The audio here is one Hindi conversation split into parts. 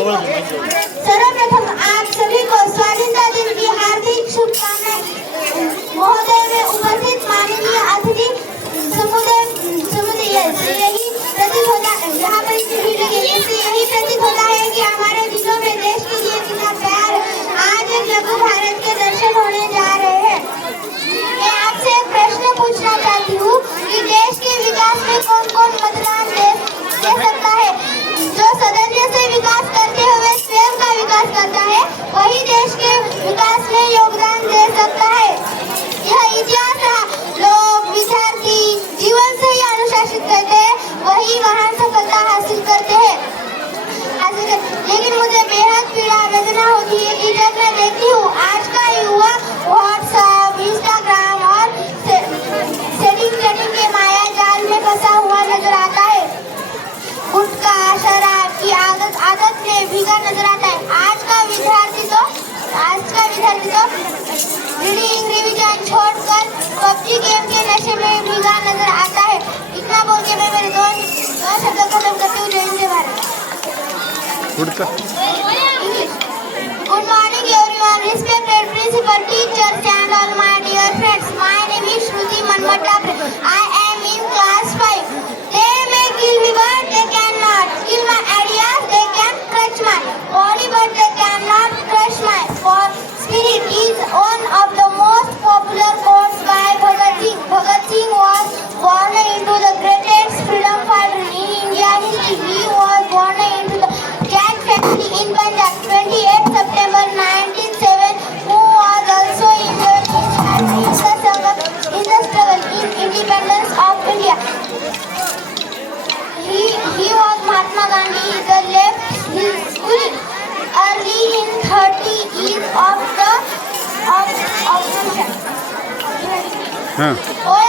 सर्वप्रथम आप सभी को स्वाधीनता दिन की हार्दिक शुभकामनाएँ। महोदय में उपस्थित माननीय अतिथि समुदाय समुदाय, यही प्रतीत होता यहाँ पर इससे यही प्रतीत होता है कि हमारे दिलों में देश के लिए कितना प्यार। आज लघु भारत के दर्शन होने उड़ता Good morning everyone, respected principal, teachers and all my dear friends. My name is Shruti Huh. Oh,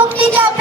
শক্তি জাগ্রত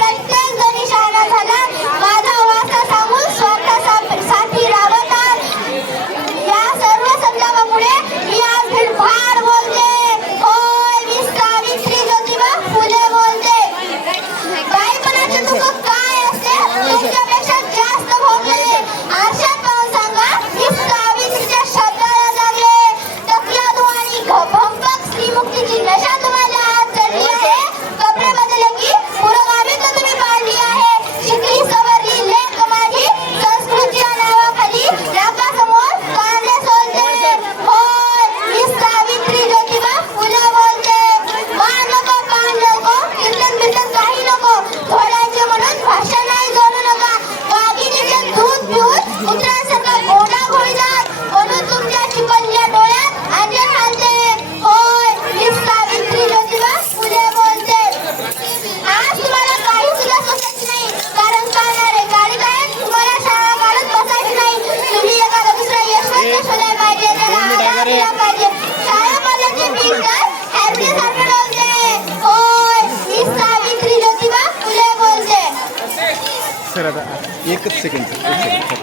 एकच सेकंड एक सेकंड